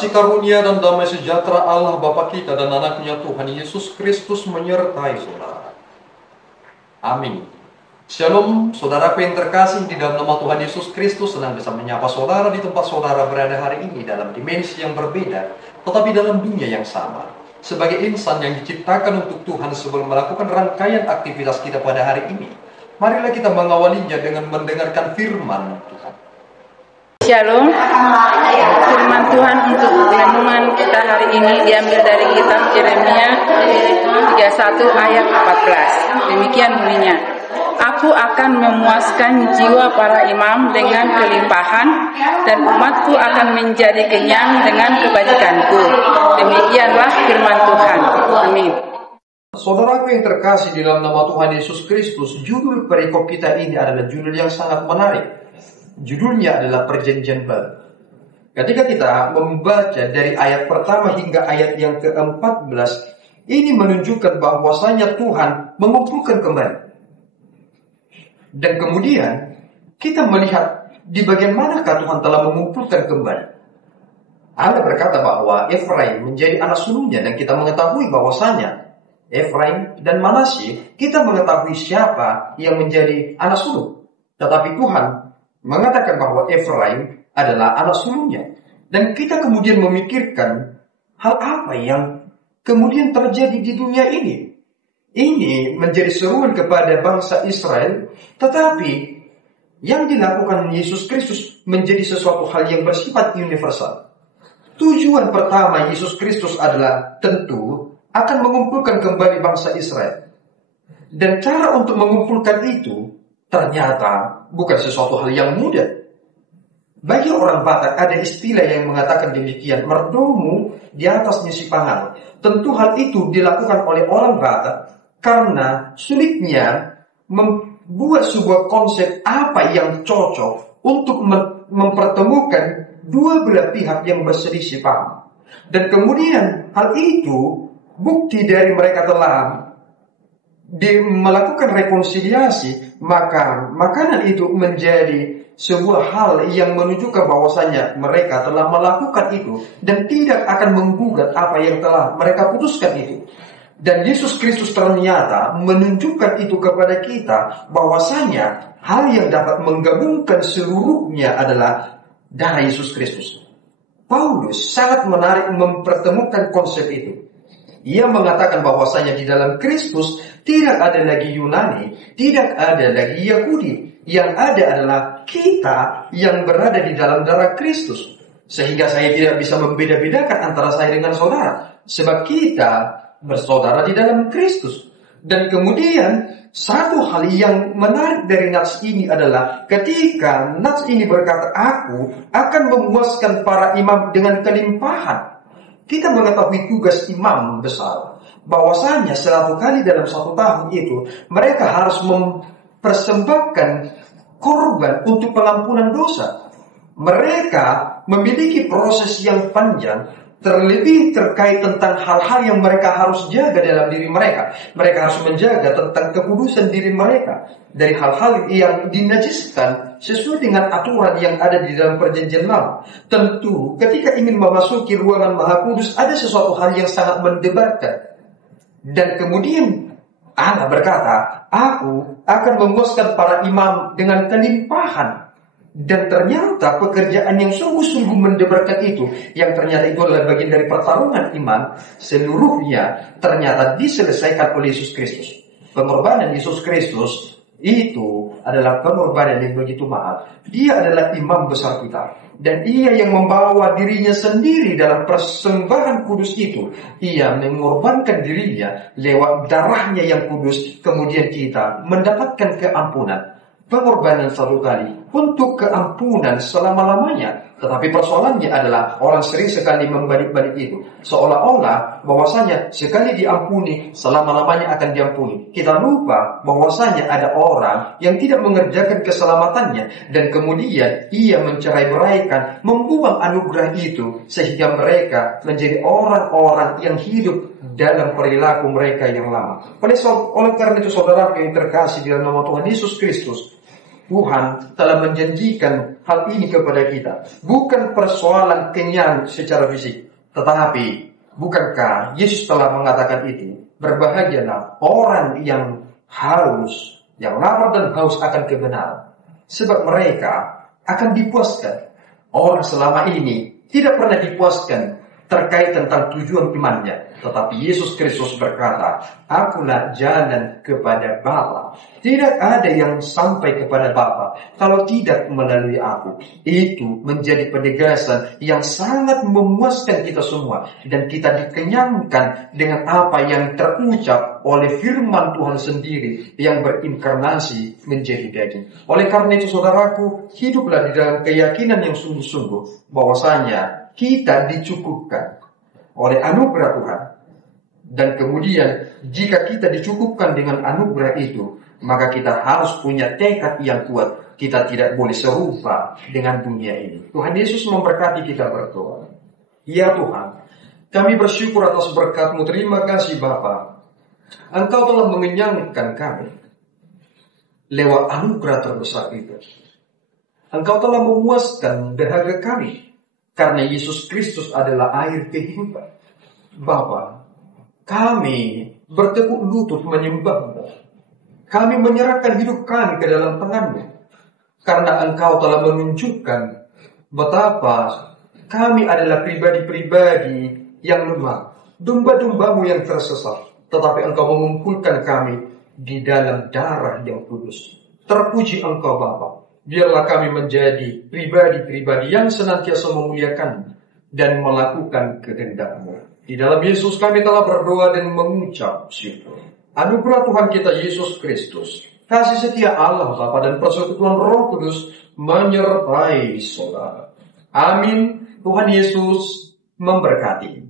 Kasih karunia dan damai sejahtera Allah Bapa kita dan anaknya Tuhan Yesus Kristus menyertai saudara. Amin. Shalom, saudaraku yang terkasih di dalam nama Tuhan Yesus Kristus. Senang bisa menyapa saudara di tempat saudara berada hari ini dalam dimensi yang berbeda, tetapi dalam dunia yang sama. Sebagai insan yang diciptakan untuk Tuhan sebelum melakukan rangkaian aktivitas kita pada hari ini, marilah kita mengawalinya dengan mendengarkan firman Tuhan. Shalom, firman Tuhan untuk renungan kita hari ini diambil dari kitab Yeremia 31 ayat 14. Demikian bunyinya. Aku akan memuaskan jiwa para imam dengan kelimpahan, dan umatku akan menjadi kenyang dengan kebajikanku. Demikianlah firman Tuhan. Amin. Saudaraku yang terkasih di dalam nama Tuhan Yesus Kristus, judul perikop kita ini adalah judul yang sangat menarik. Judulnya adalah Perjanjian Baru. Ketika kita membaca dari ayat pertama hingga ayat yang ke-14, ini menunjukkan bahwasanya Tuhan mengumpulkan kembali. Dan kemudian kita melihat di bagian manakah Tuhan telah mengumpulkan kembali. Allah berkata bahwa Efraim menjadi anak sulungnya, dan kita mengetahui bahwasanya Efraim dan Manasye, kita mengetahui siapa yang menjadi anak sulung. Tetapi Tuhan mengatakan bahwa Efraim adalah anak sulungnya. Dan kita kemudian memikirkan hal apa yang kemudian terjadi di dunia ini. Ini menjadi seruan kepada bangsa Israel, tetapi yang dilakukan Yesus Kristus menjadi sesuatu hal yang bersifat universal. Tujuan pertama Yesus Kristus adalah tentu akan mengumpulkan kembali bangsa Israel. Dan cara untuk mengumpulkan itu ternyata bukan sesuatu hal yang mudah. Bagi orang Batak ada istilah yang mengatakan demikian, merdomu di atas nyisi pangan. Tentu hal itu dilakukan oleh orang Batak karena sulitnya membuat sebuah konsep apa yang cocok untuk mempertemukan dua belah pihak yang berselisih paham. Dan kemudian hal itu bukti dari mereka telah melakukan rekonsiliasi, maka makanan itu menjadi sebuah hal yang menunjukkan bahwasanya mereka telah melakukan itu dan tidak akan menggugat apa yang telah mereka putuskan itu. Dan Yesus Kristus ternyata menunjukkan itu kepada kita bahwasanya hal yang dapat menggabungkan seluruhnya adalah darah Yesus Kristus. Paulus sangat menarik mempertemukan konsep itu. Ia mengatakan bahwasanya di dalam Kristus tidak ada lagi Yunani, tidak ada lagi Yahudi. Yang ada adalah kita yang berada di dalam darah Kristus. Sehingga saya tidak bisa membeda-bedakan antara saya dengan saudara, sebab kita bersaudara di dalam Kristus. Dan kemudian satu hal yang menarik dari nats ini adalah ketika nats ini berkata, aku akan memuaskan para imam dengan kelimpahan. Kita mengetahui tugas imam besar, bahwasanya satu kali dalam satu tahun itu mereka harus mempersembahkan korban untuk pengampunan dosa. Mereka memiliki proses yang panjang, terlebih terkait tentang hal-hal yang mereka harus jaga dalam diri mereka. Mereka harus menjaga tentang kekudusan diri mereka dari hal-hal yang dinajiskan sesuai dengan aturan yang ada di dalam perjanjian lama. Tentu ketika ingin memasuki ruangan Maha Kudus ada sesuatu hal yang sangat mendebarkan. Dan kemudian Allah berkata, aku akan memuaskan para imam dengan kelimpahan. Dan ternyata pekerjaan yang sungguh-sungguh mendebarkan itu, yang ternyata itu adalah bagian dari pertarungan iman, seluruhnya ternyata diselesaikan oleh Yesus Kristus. Pengorbanan Yesus Kristus itu adalah pengorbanan yang begitu mahal. Dia adalah imam besar kita, dan ia yang membawa dirinya sendiri dalam persembahan kudus itu. Ia mengorbankan dirinya lewat darahnya yang kudus. Kemudian kita mendapatkan keampunan. Pengorbanan satu kali untuk keampunan selama-lamanya. Tetapi persoalannya adalah orang sering sekali membalik-balik itu, seolah-olah bahwasanya sekali diampuni selama-lamanya akan diampuni. Kita lupa bahwasanya ada orang yang tidak mengerjakan keselamatannya, dan kemudian ia mencerai-beraikan, membuang anugerah itu, sehingga mereka menjadi orang-orang yang hidup dalam perilaku mereka yang lama. Oleh karena itu saudara yang terkasih di dalam nama Tuhan Yesus Kristus, Tuhan telah menjanjikan hal ini kepada kita. Bukan persoalan kenyang secara fisik, tetapi bukankah Yesus telah mengatakan itu? Berbahagialah orang yang haus, yang lapar dan haus akan kebenaran, sebab mereka akan dipuaskan. Orang selama ini tidak pernah dipuaskan terkait tentang tujuan imannya. Tetapi Yesus Kristus berkata, "Akulah jalan kepada Bapa. Tidak ada yang sampai kepada Bapa kalau tidak melalui aku." Itu menjadi penegasan yang sangat memuaskan kita semua. Dan kita dikenyangkan dengan apa yang terucap oleh firman Tuhan sendiri yang berinkarnasi menjadi daging. Oleh karena itu saudaraku, hiduplah di dalam keyakinan yang sungguh-sungguh bahwasanya kita dicukupkan oleh anugerah Tuhan. Dan kemudian jika kita dicukupkan dengan anugerah itu, maka kita harus punya tekad yang kuat. Kita tidak boleh serupa dengan dunia ini. Tuhan Yesus memberkati kita berdoa. Ya Tuhan, kami bersyukur atas berkat-Mu. Terima kasih Bapa. Engkau telah mengenyangkan kami lewat anugerah terbesar itu. Engkau telah memuaskan dahaga kami karena Yesus Kristus adalah air kehidupan. Bapa, kami bertekuk lutut menyembah-Mu. Kami menyerahkan hidup kami ke dalam tangan-Mu. Karena Engkau telah menunjukkan betapa kami adalah pribadi-pribadi yang lemah, domba-domba-Mu yang tersesat. Tetapi Engkau mengumpulkan kami di dalam darah yang kudus. Terpuji Engkau Bapa. Biarlah kami menjadi pribadi-pribadi yang senantiasa memuliakan dan melakukan kehendak-Mu. Di dalam Yesus kami telah berdoa dan mengucap syukur. Anugerah Tuhan kita Yesus Kristus, kasih setia Allah Bapa dan persekutuan Roh Kudus menyertai saudara. Amin. Tuhan Yesus memberkati.